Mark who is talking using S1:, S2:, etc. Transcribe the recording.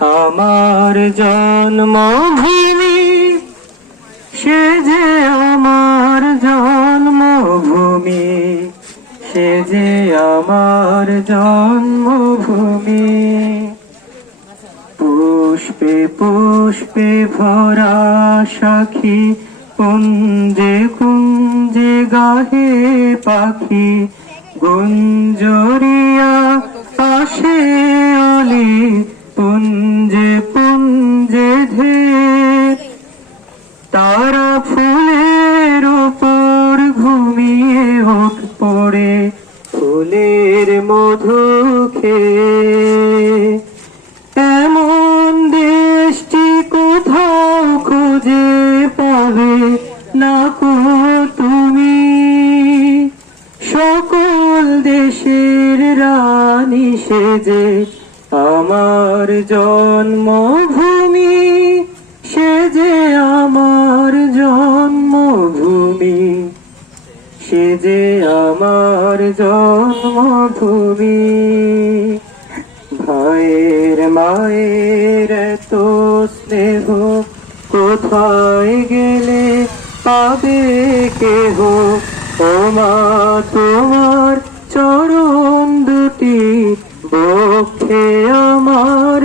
S1: আমার জন্মভূমি, সে যে আমার জন্মভূমি, সে যে আমার জন্মভূমি। পুষ্পে পুষ্পে ভরা সাখী কুঞ্জে কুঞ্জে গাহে পাখি, গুঞ্জরিয়া আসে পুঞ্জে ধের তারা ফুলের উপর ঘুমিয়ে হোক পড়ে। ফুলের মধু খেয়ে এমন দেশটি কোথাও খুঁজে পাবে না কো তুমি। সকল দেশের রানী সেজে আমার জন্মভূমি, সে যে আমার জন্মভূমি, সে যে আমার জন্মভূমি। ভাইয়ের মায়ের তো স্নেহ, কোথায় গেলে পাবে কেহ? ও মা তোমার চরণ দুটি চোখে আমার